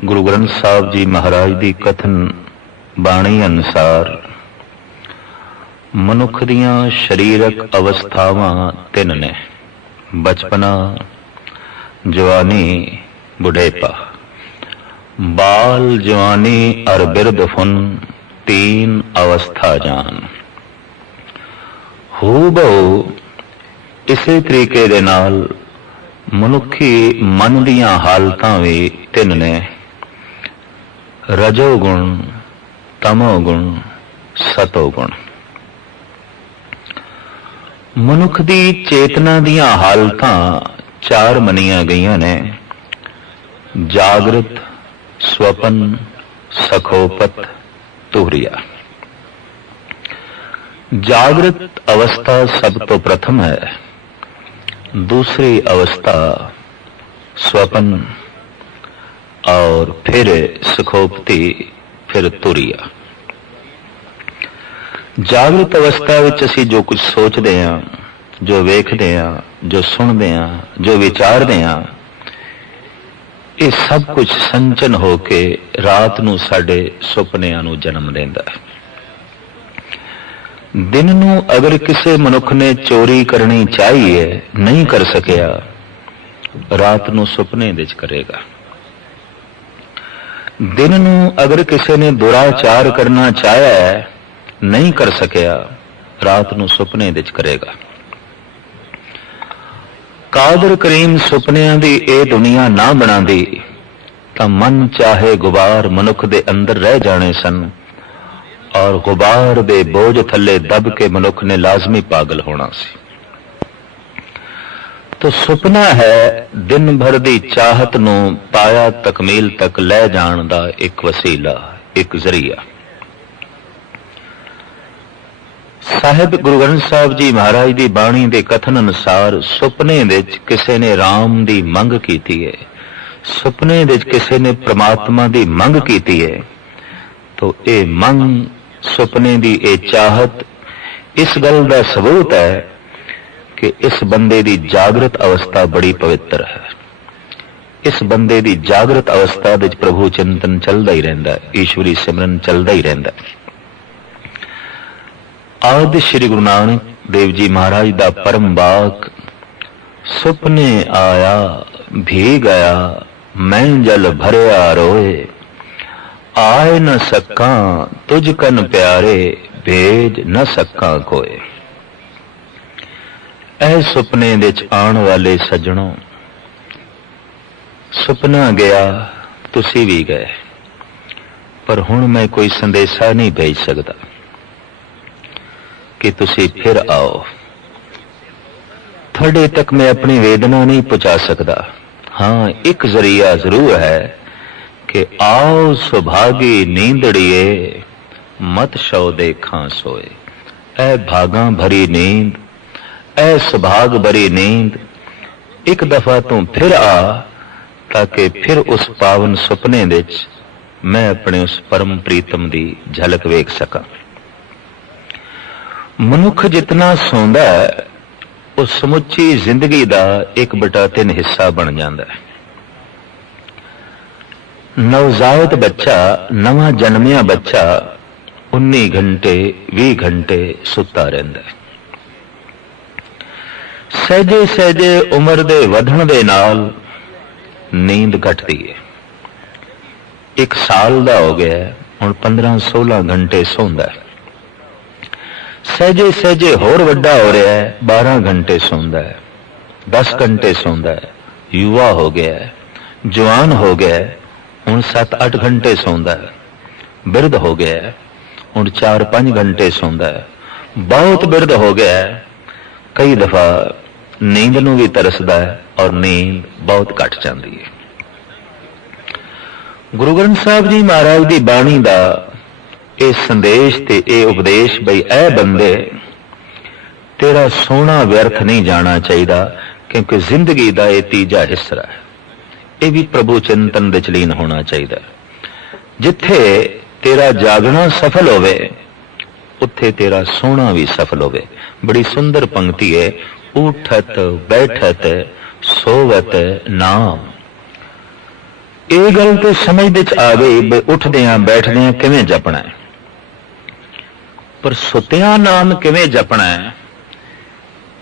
गुरु ग्रंथ साहब जी महाराज की कथन बाणी अनुसार मनुख दियां शरीरक अवस्थावां तिन ने, बचपना, जवानी, बुढ़ेपा। बाल, जवानी और बिरद फुन तीन अवस्था जान। हूबहू इसे तरीके दे नाल मनुखी मन दियां हालतां भी तिन ने, रजोगुण, तमोगुण, सतोगुण। मनुख दी चेतना दियां हालतां चार मनिया गईयां ने, जागृत, स्वपन, सखोपत, तुहरिया। जागृत अवस्था सब तो प्रथम है, दूसरी अवस्था स्वपन और फिर सुखोपति, फिर तुरिया। जागृत अवस्था विच असीं जो कुछ सोचते हैं, जो वेखते हैं, जो सुनते हैं, जो विचारते हैं, ये सब कुछ संचन होके रात नूं साडे सुपनिਆਂ नूं जन्म देंदा है। दिन नूं अगर किसी मनुख ने चोरी करनी चाहिए, नहीं कर सकिया, रात नूं सुपने विच करेगा। दिन नूं अगर किसी ने दुराचार करना चाहा है, नहीं कर सकिया, रात नूं सुपने विच करेगा। कादर करीम सुपनिਆਂ दी ਇਹ दुनिया ना बनांदी तां मन चाहे गुबार मनुख दे अंदर रह जाने सन और गुबार दे बोझ थले दब के मनुख ने लाजमी पागल होना सी। तो सुपना है दिन भर दी चाहत नूं पाया तकमील तक ले जाण दा एक वसीला, एक जरिया। साहिब गुरु ग्रंथ साहब जी महाराज दी बाणी दे कथन अनुसार सुपने विच किसी ने राम दी मंग कीती है, सुपने विच किसी ने परमात्मा दी मंग कीती है, तो ये मंग, सुपने दी ये चाहत इस गल का सबूत है कि इस बंदे दी जागृत अवस्था बड़ी पवित्र है। इस बंदे दी जागृत अवस्था विच प्रभु चिंतन चलदा ही रहिंदा है, ईश्वरी सिमरन चलदा ही रहिंदा है। आदि श्री गुरु नानक देव जी महाराज दा परम वाक, सुपने आया भी गया मैं जल भरया रोए, आए न सका तुझ कन प्यारे भेज न सका कोय। ऐ सुपने विच आण वाले सज्जणों, सुपना गया, तुसी भी गए, पर हुण मैं कोई संदेशा नहीं भेज सकदा कि तुसी फिर आओ। थोड़े तक मैं अपनी वेदना नहीं पहुंचा सकता। हाँ, एक जरिया जरूर है कि आओ सुभागी नींदड़िए मत शौ देखा सोए। ऐ भागा भरी नींद, ऐ सुभाग भरी नींद, एक दफा तू फिर आ ताकि फिर उस पावन सुपने विच मैं अपने उस परम प्रीतम दी झलक वेख सका। मनुख जितना सौंदा है वो समुची जिंदगी का 1/3 हिस्सा बन जाता है। नवजात बच्चा, नवा जन्मिया बच्चा 19 घंटे 20 घंटे सुता रहिंदा है। सहजे सहजे उम्र दे वधण दे नाल नींद घटती है। 1 साल दा हो गया, हुण 15-16 घंटे सौंदा है। सहजे सहजे होर वड्डा हो रहा है, 12 घंटे सौंदा है, 10 घंटे सौंदा है। युवा हो गया है, जवान हो गया है, हुण 7-8 घंटे सौंदा है। बिरध हो गया है, हुण 4-5 घंटे सौंदा है। बहुत बिरध हो गया है, कई दफा नींद नूं भी तरसदा है और नींद बहुत घट जाती है। गुरु ग्रंथ साहब जी महाराज की बाणी का ये संदेश ते ये उपदेश, बई ऐ बंदे तेरा सोना व्यर्थ नहीं जाना चाहिए, क्योंकि जिंदगी का यह तीजा हिस्सा है। ये भी प्रभु चिंतन विच लीन होना चाहिए। जिथे तेरा जागना सफल होवे, उत्थे तेरा सोना भी सफल होवे। बड़ी सुंदर पंक्ति है, उठत बैठत सोवत नाम। ਇਹ ਗੱਲ ਤੇ ਸਮਝ ਦੇ ਚ ਆ ਗਈ ਵੀ ਉੱਠਦਿਆਂ ਬੈਠਦਿਆਂ ਕਿਵੇਂ ਜਪਣਾ ਹੈ, ਪਰ ਸੁੱਤਿਆਂ ਨਾਮ ਕਿਵੇਂ ਜਪਣਾ ਹੈ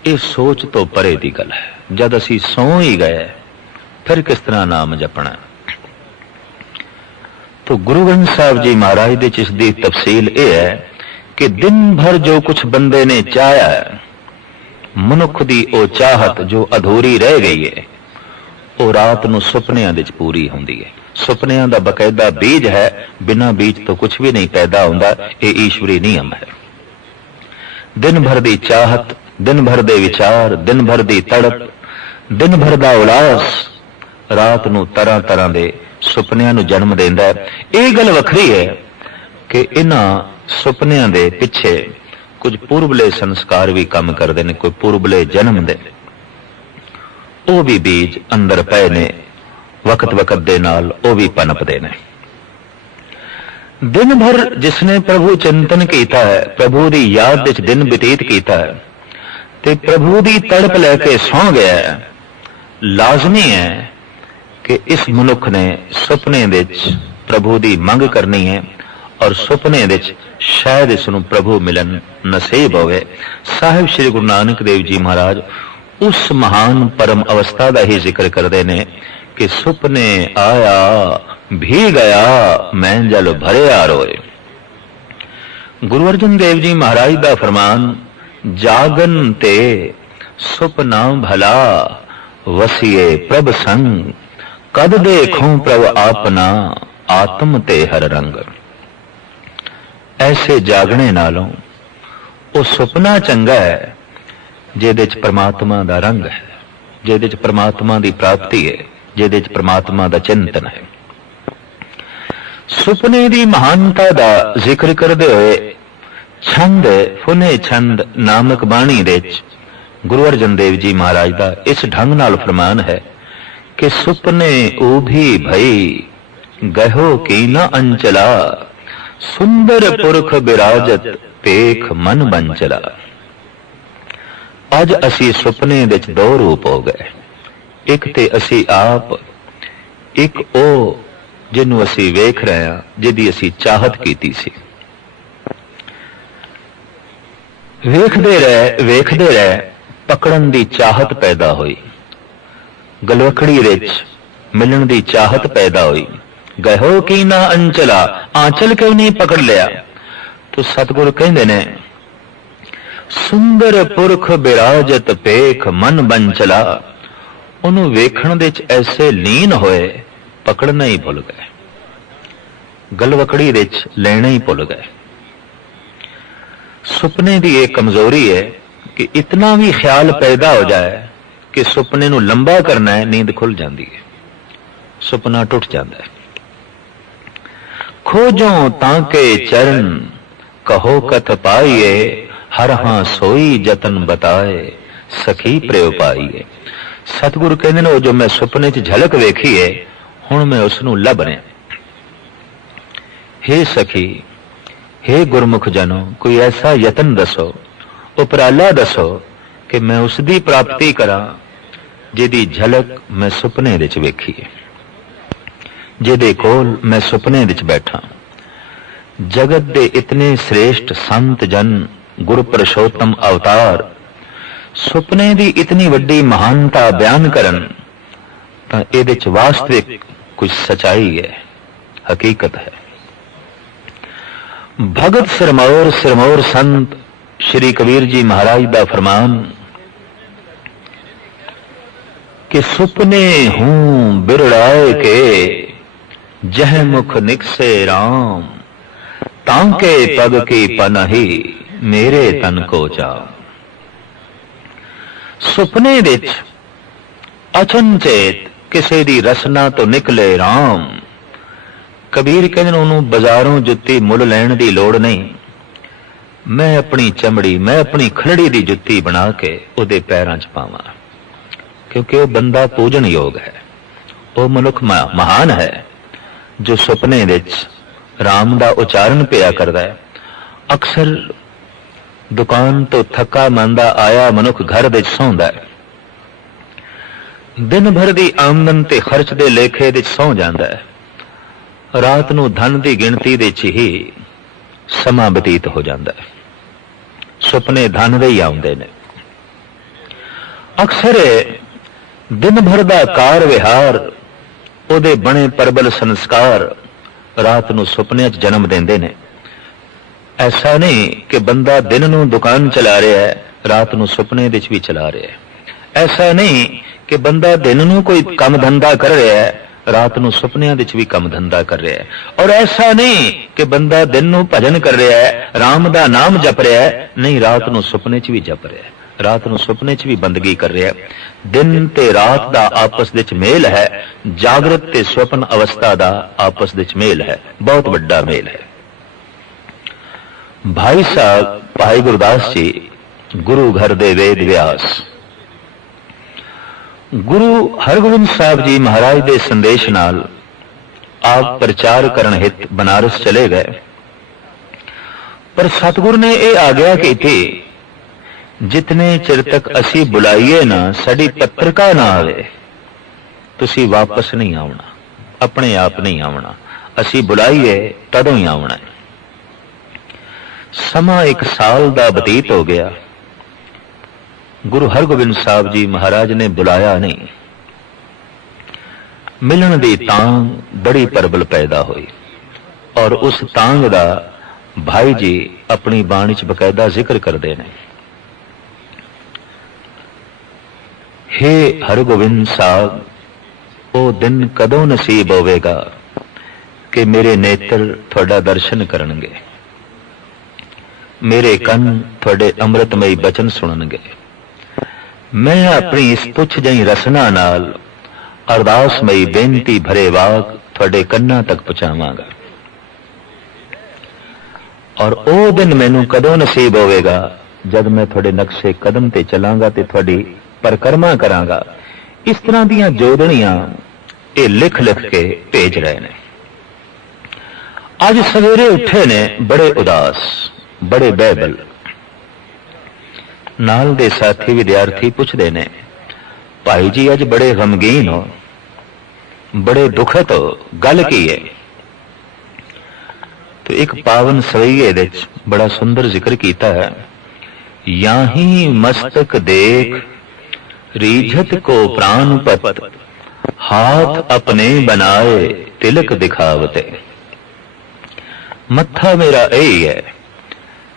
ਇਹ ਸੋਚ ਤੋਂ ਪਰੇ ਦੀ ਗੱਲ ਹੈ। ਜਦ ਅਸੀਂ ਸੌਂ ਹੀ ਗਏ ਫਿਰ ਕਿਸ ਤਰ੍ਹਾਂ ਨਾਮ ਜਪਣਾ। तो गुरु ग्रंथ साहब जी महाराज दे च इसदी तफसील यह है कि दिन भर जो कुछ बंदे ने चाहया है, मनुख दी ओ चाहत जो अधूरी रह गई है वो रात नूं सुपनियां दे च पूरी हुंदी है। सुपनियां दा बकायदा बीज है, बिना बीज तो कुछ भी नहीं पैदा हुंदा, ये ईश्वरी नियम है। दिन भर दी चाहत, दिन भर दे विचार, दिन भर दी तड़प, दिन भर दा उलास रात नूं तरह तरह दे सुपनियां नूं जन्म देंदा है। ਇਹ ਗੱਲ ਵੱਖਰੀ ਹੈ ਕਿ ਇਹਨਾਂ ਸੁਪਨਿਆਂ ਦੇ ਪਿੱਛੇ ਕੁਝ ਪੂਰਬਲੇ ਸੰਸਕਾਰ ਵੀ ਕੰਮ ਕਰਦੇ ਨੇ, ਕੋਈ ਪੂਰਬਲੇ ਜਨਮ ਦੇ ਉਹ ਵੀ ਬੀਜ ਅੰਦਰ ਪਏ ਨੇ, ਵਕਤ ਵਕਤ ਦੇ ਨਾਲ ਉਹ ਵੀ ਪਨਪਦੇ ਨੇ। दिन भर जिसने प्रभु चिंतन किया है, प्रभु की याद विच दिन बतीत किया है ते प्रभु की तड़प लैके सौ गया है, लाजमी है कि इस मनुख ने सुपने विच प्रभु की मंग करनी है और सुपने विच शायद इसनूं प्रभु मिलन नसीब होवे। साहिब श्री गुरु नानक देव जी महाराज उस महान परम अवस्था का ही जिक्र करते हैं कि सुपने आया भी गया मैं जल भरे आ रोए। गुरु अर्जन देव जी महाराज का फरमान, जागन ते सुपना भला वसिए प्रभ संग, कद देखूं प्रभ आपना आत्म ते हर रंग। ऐसे जागने नालों वो सुपना चंगा है जिहदे च परमात्मा दा रंग है, जिहदे च परमात्मा दी प्राप्ति है, जिहदे च परमात्मा दा चिंतन है। सुपने दी महानता दा जिक्र करदे होए छंद फुने छंद नामक बाणी दे गुरु अर्जन देव जी महाराज दा इस ढंग नाल फरमान है कि सुपने ऊभी भई गहो की न अंचला, सुंदर पुरख बिराजत पेख मन बंचला। अज असी सुपने दे दो रूप हो गए, एक ते असी आप, एक ओ जिन्हों असी वेख रहे हैं, जिहदी असी चाहत कीती सी। वेखदे रहे पकड़न दी चाहत पैदा हुई, गलवखड़ी विच मिलन दी चाहत पैदा हुई। गहो की ना अंचला, आंचल क्यों नहीं पकड़ लिया? तो सतगुरु कहंदे ने, सुंदर पुरख बिराजत पेख मन बंचला। उन्होंने वेखण दे च ऐसे लीन होए पकड़ना ही भुल गए, गलवकड़ी विच लेना ही भुल गए। सुपने की एक कमजोरी है कि इतना भी ख्याल पैदा हो जाए कि सुपने नूं लंबा करना है, नींद खुल जाती है, सुपना टुट जाता है। खोजो ताके चरण कहो कथ पाइए, हर हां सोई जतन बताए सखी प्रेव पाइए। सतगुरु कहते हैं, जो मैं सुपने च झलक वेखी है हुण मैं उसनूं लभ रहा। हे सखी, हे गुरमुख जनों, कोई ऐसा यतन दसो, उपराला दसो कि मैं उसकी प्राप्ति करा जिहदी झलक मैं सुपने विच वेखी है, जिहदे कोल मैं सुपने विच बैठा। जगत दे इतने श्रेष्ठ संत जन, गुरु पुरुषोत्तम अवतार सुपने की इतनी वड्डी महानता बयान करन तां इहदे च वास्तविक कुछ सच्चाई है, हकीकत है। भगत सिरमौर सिरमौर संत श्री कबीर जी महाराज दा फरमान कि सुपने हूं बिरड़ाए के, जह मुख निकसे राम, तांके पग की पनही मेरे तन को चाव। सुपने विच अचनचेत किसी दी रसना तो निकले राम। कबीर कहते उन्होंने बाजारों जुत्ती मुल लैण दी लोड़ नहीं, मैं अपनी चमड़ी, मैं अपनी खलड़ी दी जुत्ती बना के उहदे पैरां च पावां, क्योंकि वह बंदा पूजन योग है, वह मनुख महान है जो सुपने विच राम दा उचारण पिया करदा है। अक्सर दुकान तो थका मंदा आया मनुख घर विच सौंदा है, दिन भर की आमदन ते खर्च के लेखे दे सौ जाता है, रात नूं धन की गिणती दे च ही समा बतीत हो जाता है। सुपने धन दे ही आउंदे ने। अक्सर दिन भर का कार विहार, उहदे बने परबल संस्कार रात नूं सुपने च जन्म देंदे ने। ऐसा नहीं कि बंदा दिन नूं दुकान चला रहा है, रात नूं सुपने दे च भी चला रहा है। ऐसा नहीं कि बंदा दिन नूं कोई काम धंधा कर रहा है, रात नूं सुपनियां दे च भी काम धंधा कर रहा है। और ऐसा नहीं कि बंदा दिन नूं भजन कर रहा है, राम दा नाम जप रहा है, नहीं रात नूं सुपने च भी जप रहा है, रात नूं सुपने च भी बंदगी कर रहा है। दिन ते रात दा आपस विच मेल है, जागृत ते स्वप्न अवस्था दा आपस विच मेल है, बहुत बड़ा मेल है। भाई साहब भाई गुरदास जी गुरु घर दे वेद व्यास, गुरु हरगोबिंद साहब जी महाराज दे संदेश नाल आप प्रचार करन हित बनारस चले गए। पर सतगुरु ने यह आग्या की थी, जितने चिर तक असी बुलाइए ना, साडी पत्रिका ना आवे, तुसी वापस नहीं आउणा, अपने आप नहीं आउणा। असी बुलाइए तदों ही आउणा है। समा 1 साल दा बतीत हो गया। गुरु हरगोबिंद साहब जी महाराज ने बुलाया नहीं। मिलन दी तांग बड़ी परबल पैदा हुई और उस तांग दा भाई जी अपनी बाणी च बकायदा जिक्र करते हैं। हे हरगोबिंद साहब, वो दिन कदों नसीब होवेगा कि मेरे नेत्र थोड़ा दर्शन करनगे, मेरे कन थोड़े अमृतमयी बचन सुननगे। मैं अपनी इस तुच्छ जही रसना नाल अरदासमयी बेनती भरे वाक थोड़े कन्ना तक पहुंचावांगा। और ओ दिन मैनू कदों नसीब होवेगा जब मैं थोड़े नक्शे कदम ते चलांगा ते थोड़ी परिक्रमा करांगा। इस तरह दीयां जोड़नियां ये लिख लिख के भेज रहे ने। अज सवेरे उठे ने बड़े उदास, बड़े बैबल। नाल दे साथी विद्यार्थी पूछते ने, भाई जी अज बड़े गमगीन हो, बड़े दुखत हो, गल की है? तो एक पावन सवैये दे बड़ा सुंदर जिक्र किया है, याही मस्तक देख रीझत को प्राणपत, हाथ अपने बनाए तिलक दिखावते। मत्था मेरा यही है,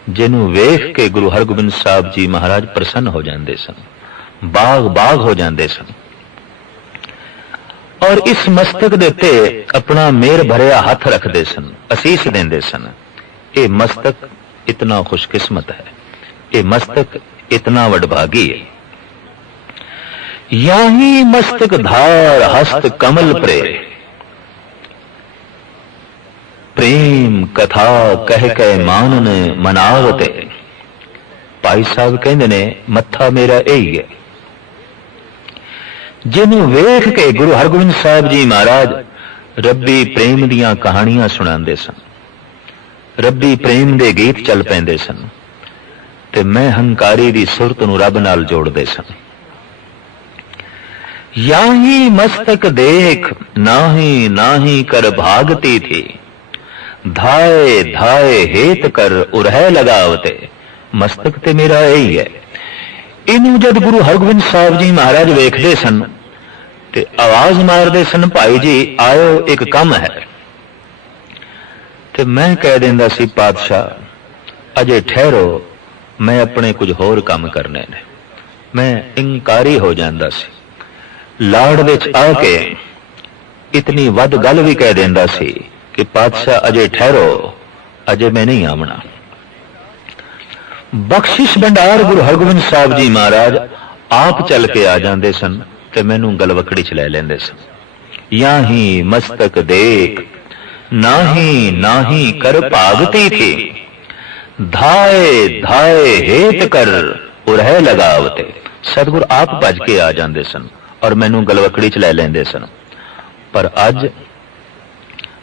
जिन्हों वेख के गुरु हरगोबिंद साहब जी महाराज प्रसन्न हो जाते सन, बाग बाग हो जाते सन। और इस मस्तक दे उत्ते अपना मेर भरिया हाथ रखते सन, असीस देंदे सन। ये मस्तक इतना खुशकिस्मत है, ये मस्तक इतना वडभागी है। याही मस्तक धार हस्त कमल प्रे, प्रेम कथा कह के मानन मनावते। भाई साहब कहते ने मत्था मेरा यही है, जिन्हों वेख के गुरु हरगोबिंद साहब जी महाराज रब्बी प्रेम दियां कहानियां सुनाते सन, रब्बी प्रेम दे गीत चल पैंदे सन, ते मैं हंकारी दी सुरत नूं रब नाल जोड़दे सन। याही मस्तक देख नाही नाही कर भागती थी, धाए धाए हेत कर उरह लगावते। मस्तक ते मेरा यही है। इनू जब गुरु हरगोबिंद साहब जी महाराज वेखदे सन ते आवाज मारदे सन, भाई जी आयो एक कम है। ते मैं कह देंदा सी, पातशाह अजे ठहरो, मैं अपने कुछ होर काम करने ने। मैं इंकारी हो जांदा सी, लाड़ विच आके इतनी वध गल भी कह देंदा सी कि पातशाह अजे ठहरो, अजे मैं नहीं आमना। बख्शिश भंडार गुरु हरगोबिंद साहब जी महाराज आप चल के आ जाते सन ते मैनू गलवकड़ी च लै लेंदे सन। याही मस्तक देख नाही नाही कर भागती थी, धाए धाए हेत कर उरह लगावते। सतगुर आप भज के आ जाते सन और मैनू गलवकड़ी च लै लेंदे सन। पर अज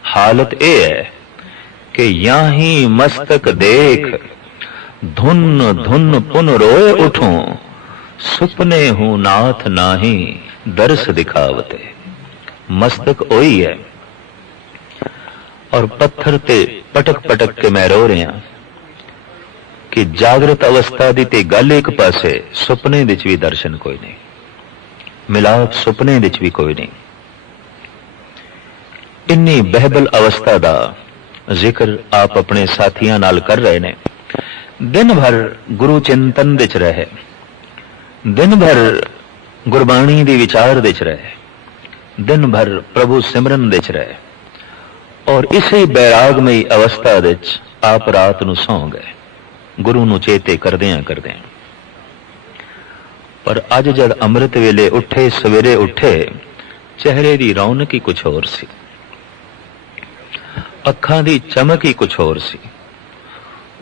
हालत यह है कि याही मस्तक देख धुन धुन पुन रोए उठूं, सुपने हूं नाथ नाही दर्श दिखावते। मस्तक ओही है और पत्थर ते पटक पटक के मैं रो रहा कि जागृत अवस्था दी ते गल एक पासे, सुपने विच भी दर्शन कोई नहीं, मिलाप सुपने विच भी कोई नहीं। इन्नी बहबल अवस्था दा जिक्र आप अपने साथियों नाल कर रहे ने। दिन भर गुरु चिंतन विच रहे, दिन भर गुरबाणी दी विचार विच रहे, दिन भर प्रभु सिमरन विच रहे और इसी बैरागमई अवस्था विच आप रात नूं सौ गए, गुरु नूं चेते करदियां करदियां। पर अज जद अमृत वेले उठे, सवेरे उठे, चेहरे दी रौनक ही कुछ होर सी, अखां दी चमक ही कुछ होर सी,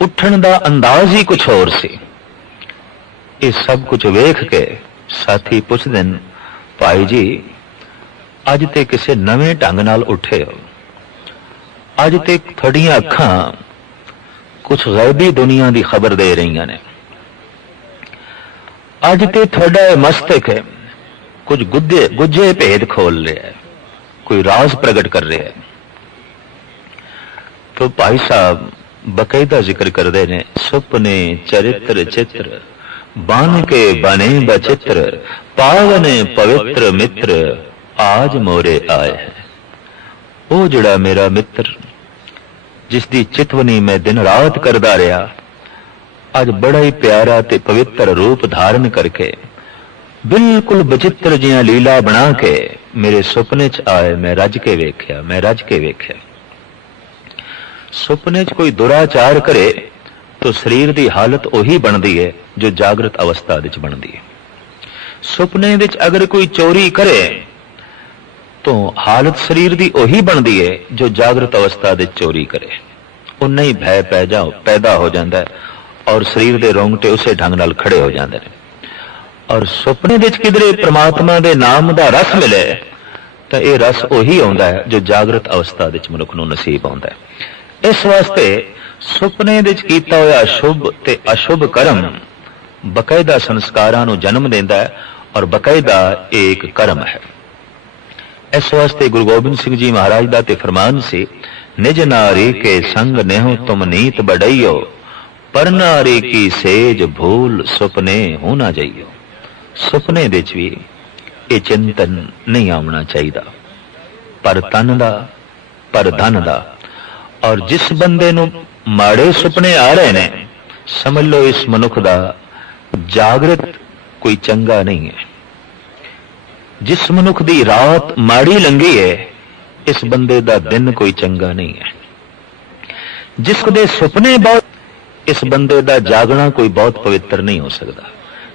उठण दा अंदाज ही कुछ होर सी। ये सब कुछ वेख के साथी पुछदे न, भाई जी अज ते किसे नवे ढंग नाल उठे हो, अज ते थोड़ियां अखां कुछ गैबी दुनिया दी खबर दे रही ने, अज ते थोड़ा मस्तक है कुछ गुज्जे भेद खोल रहा है, कोई राज प्रगट कर रहा है। तो भाई साहब बकायदा जिक्र करते ने, सुपने चरित्र चित्र बन के बने बचित्र, पावन पवित्र मित्र आज मोरे आए है। वो जड़ा मेरा मित्र जिसकी चितवनी मैं दिन रात करदा रहा, अज बड़ा ही प्यारा ते पवित्र रूप धारण करके बिल्कुल बचित्र जियां लीला बना के मेरे सुपने च आए। मैं रज के वेख्या, मैं रज के वेख्या। सुपने च कोई दुराचार करे तो शरीर की हालत उही बनती है जो जागृत अवस्था विच बनती है। सुपने विच अगर कोई चोरी करे तो हालत शरीर की उही बनती है जो जागृत अवस्था विच चोरी करे। उन्ना ही भय पैदा हो जाता है और शरीर के रोंगटे उसे ढंग नाल खड़े हो जाते हैं। और सुपने विच किधरे परमात्मा के नाम का रस मिले तो यह रस उही आउंदा है जो जागृत अवस्था विच मनुख नूं नसीब आउंदा है। इस वास्ते सुपने विच कीता होया शुभ ते अशुभ कर्म बकायदा संस्कारां नूं जन्म देंदा है और बकायदा एक कर्म है। इस वास्ते गुरु गोबिंद सिंह जी महाराज दा ते फरमान से, निज नारी के संग नेहो तुम नीत बड़इयो, पर नारी की सेज भूल सुपने हो ना जाइयो। सुपने विच भी ये चिंतन नहीं आना चाहिए, पर तन दा पर धन दा। और जिस बंदे नूं माड़े सुपने आ रहे ने, समझ लो इस मनुख दा जागृत कोई चंगा नहीं है। जिस मनुख दी रात माड़ी लंघी है, इस बंदे दा दिन कोई चंगा नहीं है। जिसदे सुपने बहुत, इस बंदे दा जागना कोई बहुत पवित्र नहीं हो सकता,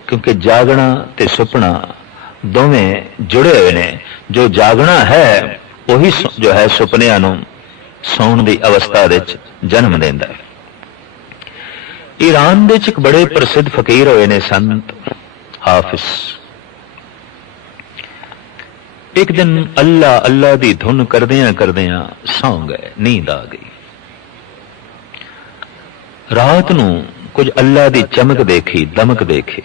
क्योंकि जागना ते सुपना दोवें जुड़े हुए ने। जो जागना है वही जो है सुपनियां नूं सौण दी अवस्था विच जन्म देंदा है। ईरान विच एक बड़े प्रसिद्ध फकीर होए ने संत हाफिज। एक दिन अल्लाह अल्लाह दी धुन करदियां करदियां सौ गए, नींद आ गई। रात नूं कुछ अल्लाह दी चमक देखी, दमक देखी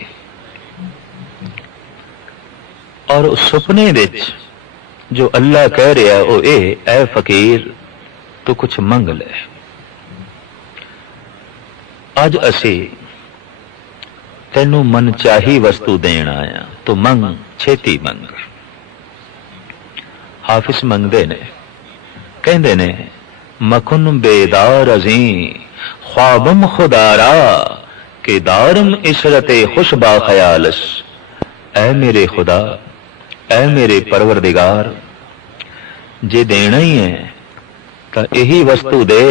और उस सुपने विच जो अल्लाह कह रहा वो ए फकीर तू कुछ मंग ले, अज असी तेनू मन चाही वस्तु देण आया, तो मंग, छेती मंग। हाफिज मंगदे ने, कहंदे ने, मकुन बेदार अजी ख्वाबम खुदारा के दारम इशरते खुशबा ख्यालस। ऐ मेरे खुदा, ऐ मेरे परवरदिगार, जे देना ही है तो यही वस्तु दे,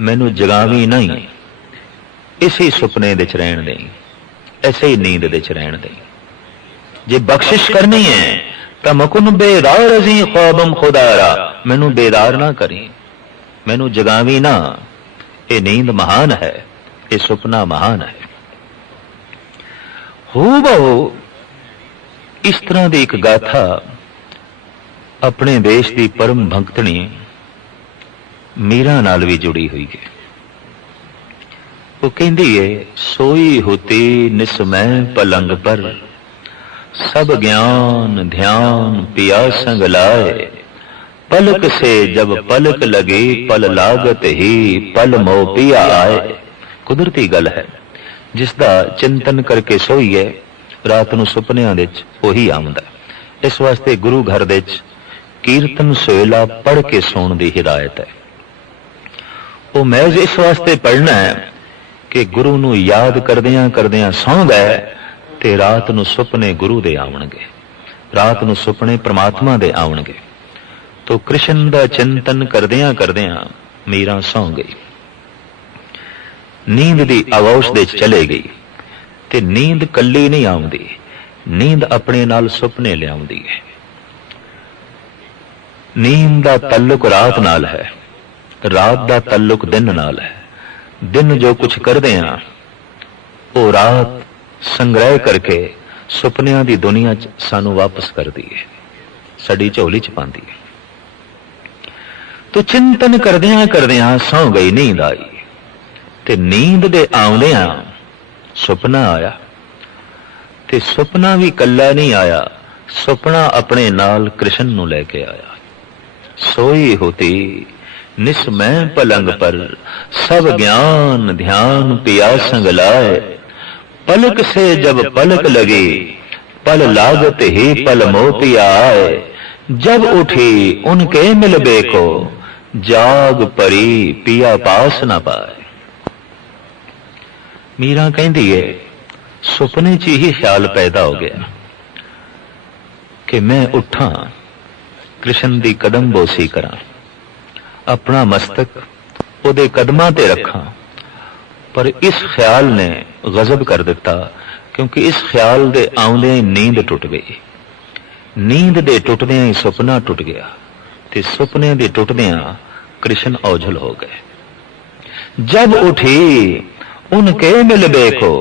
मैनू जगावी नहीं, इसी सुपने विच रहण दे, ऐसे ही नींद विच रहण दे। जे बख्शिश करनी है तो मकुन बेदार अजी ख्वाबम खुदारा, मैनू बेदार ना करी, मैनू जगावी ना। ये नींद महान है, ये सुपना महान है। हूबहू इस तरह की एक गाथा अपने देश की परम भक्तनी मीरा नाल भी जुड़ी हुई है। वो कहती है, सोई होती निसमय पलंग पर सब ज्ञान ध्यान पिया संग लाए, पलक से जब पलक लगे पल लागत ही पल मोह पिया आए। कुदरती गल है, जिसका चिंतन करके सोईए रात नूं सुपनियां दे विच ओही आउंदा। इस वास्ते गुरु घर दे विच कीर्तन सोहला पढ़ के सौण दी हिदायत है। वो महज इस वास्ते पढ़ना है कि गुरु नूं याद करदियां करदियां सौ गए ते रात नूं सुपने गुरु दे आउणगे, रात नूं सुपने परमात्मा दे आउणगे। तो कृष्ण दा चिंतन करदियां करदियां मीरा सौ गई, नींद दी आगोश दे चले गई। ते नींद कल्ली नहीं आउंदी, नींद अपने नाल सुपने लियाउंदी है। नींद दा तल्लुक रात नाल है, रात दा तल्लुक दिन नाल है। दिन जो कुछ करदे हां वो रात संग्रह करके सुपनियां दी दुनिया च सानू वापस करदी है, साडी झोली च पांदी है। तो चिंतन करदियां करदियां सौ गई, नींद आई ते नींद दे आउंदियां सुपना आया। ते सुपना भी कल्ला नहीं आया, सुपना अपने नाल कृष्ण नूं लेके आया। सोई होती निस्मय पलंग पर सब ज्ञान ध्यान पिया संग लाए, पलक से जब पलक लगी पल लागत ही पल मोह पिया आए। जब उठी उनके मिलबे को जाग परी पिया पास न पाए। मीरा कहती है सुपने च ही ख्याल पैदा हो गया कि मैं उठा कृष्ण दी कदम बोसी करा, अपना मस्तक उहदे कदमां ते रखा। पर इस ख्याल ने गजब कर दिता, क्योंकि इस ख्याल दे आउंदे नींद टुट गई। नींद दे टुटदियां ही सुपना टुट गया ते सुपने दे टुटदियां कृष्ण ओझल हो गए। जब उठी उनके मिलबे को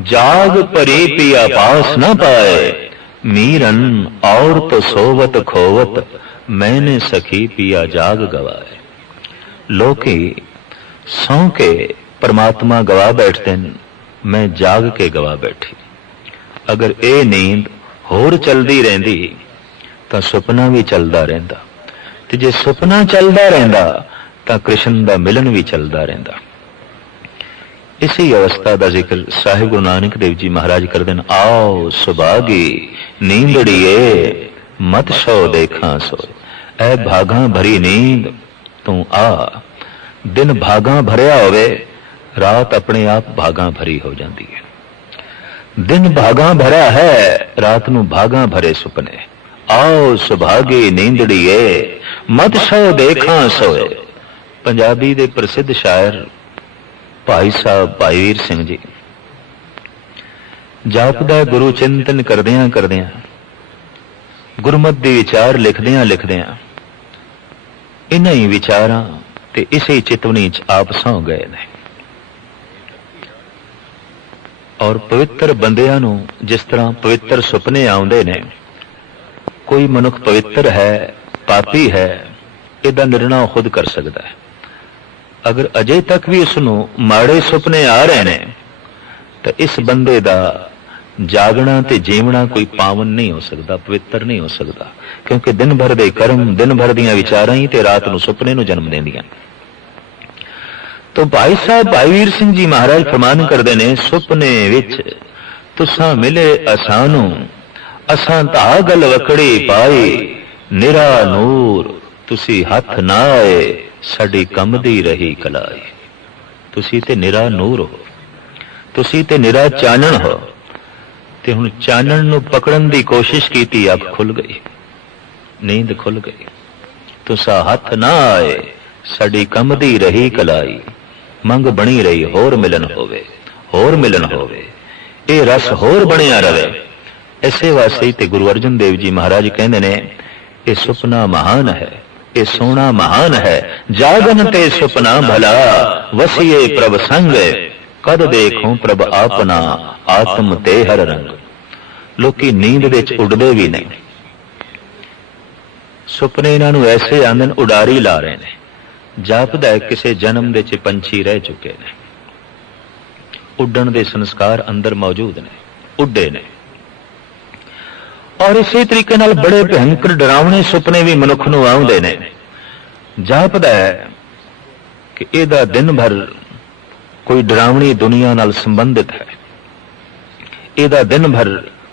जाग परी पिया पास न पाए, मीरन और तो सोवत खोवत मैंने सखी पिया जाग गवाए। लोकी सौ के परमात्मा गवा बैठते हैं, मैं जाग के गवा बैठी। अगर ए नींद होर चलदी रहिंदी तां सुपना भी चलदा रहिंदा, ते जे सुपना चलदा रहिंदा तां कृष्ण दा मिलन भी चलदा रहिंदा। इसी अवस्था का जिक्र साहिब गुरु नानक देव जी महाराज कर देन। आओ सुभागी नींदड़िए मत सो देखा सो, ऐ भागा भरी नींद तू आ। दिन भागा भरिया होवे, रात अपने आप भागा भरी हो जाती है। दिन भागा भरा है, रात नू भागा भरे सुपने। आओ सुभागी नींदड़िए मत सो देखा सोए। पंजाबी दे प्रसिद्ध शायर भाई साहब भाई वीर सिंह जी जापदा गुरु चिंतन करदियां करदियां गुरमत दे विचार लिखदियां लिखदियां इन्हां ही विचारां ते इसे चितवनी च आप सौ गए ने। और पवित्र बंदियां नूं जिस तरह पवित्र सुपने आउंदे ने, कोई मनुख पवित्र है पापी है इहदा निर्णय खुद कर सकता है। अगर अजे तक भी उसनूं माड़े सुपने आ रहे ने तो इस बंदे दा जागना ते जीवना कोई पावन नहीं हो सकता, पवित्र नहीं हो सकता, क्योंकि दिन भर दे कर्म दिन भर दियां विचारां ही ते रात नूं सुपने नूं जन्म देंदियां। तो भाई साहब भाई वीर सिंह जी महाराज फरमान करदे ने, सुपने विच तुसां मिले असानू असां धा गल वकड़ी पाई, निरा नूर तुसी हथ ना आए साडी कमदी रही कलाई। तुसी ते निरा नूर हो, तुसी ते निरा चानण हो, ते हुण चानण नूं पकड़न दी कोशिश कीती, अख खुल गई, नींद खुल गई। तुसा हथ ना आए साडी कमदी रही कलाई, मंग बनी रही होर मिलन होवे, होर मिलन होवे, ए रस होर बनिया रवे। इसे वास्ते ते गुरु अर्जन देव जी महाराज कहंदे ने, ये सुपना महान है, ये सोना महान है, जागन ते सुपना भला, वसिए प्रभ संग, कद देखूं प्रभ आपना, आत्म ते हर रंग। लोकी नींद विच उड़दे भी नहीं, सुपने इन्हां नूं ऐसे आंदे ने उडारी ला रहे ने। जापदा है किसे जन्म दे च पंछी रह चुके ने, उड्डण दे संस्कार अंदर मौजूद ने, उड्डे ने। और इसी तरीके नाल बड़े भयंकर डरावने सुपने भी मनुख नूं आउंदे ने। जापदा है कि इहदा दिन भर कोई डरावनी दुनिया नाल संबंधित है, इहदा दिन भर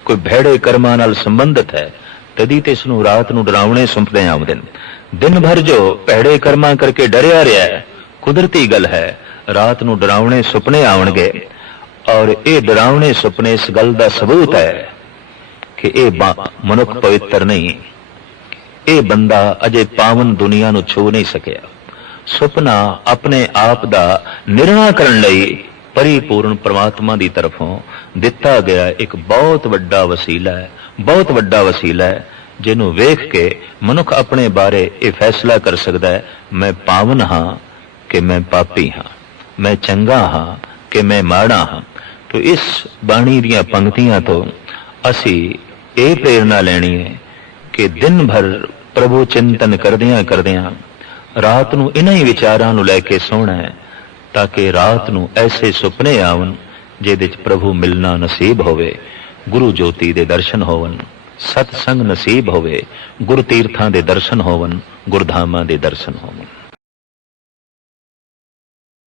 कोई भैड़े कर्मां नाल संबंधित है, तदी ते इसनूं रात नूं डरावने सुपने आउंदे ने। दिन भर जो भैड़े कर्मां करके डरिया रहा है, कुदरती गल है, रात नूं डरावने सुपने आउणगे। और ये डरावने सुपने इस गल दा सबूत है कि यह मनुख पवित्र नहीं, ये बंदा अजे पावन दुनिया नूं छू नहीं सकिया। सुपना अपने आप दा निर्णय करन लई परिपूर्ण परमात्मा दी तरफों दिता गया एक बहुत वड्डा वसीला है, बहुत वड्डा वसीला है, जिन्हों वेख के मनुख अपने बारे ये फैसला कर सकता है, मैं पावन हाँ कि मैं पापी हाँ, मैं चंगा हाँ कि मैं माड़ा हाँ। तो इस बाणी दियां पंक्तियां तो असी ये प्रेरणा लेनी है कि दिन भर प्रभु चिंतन करदियां करदियां रात नूं इन्हां ही विचारां नूं लैके सोना है, ताकि रात नूं ऐसे सुपने आवन जिहदे च प्रभु मिलना नसीब होवे, गुरु ज्योति दे दर्शन होवन, सतसंग नसीब होवे, गुरु तीर्थां दे दर्शन होवन, गुरधामां दे दर्शन होवन।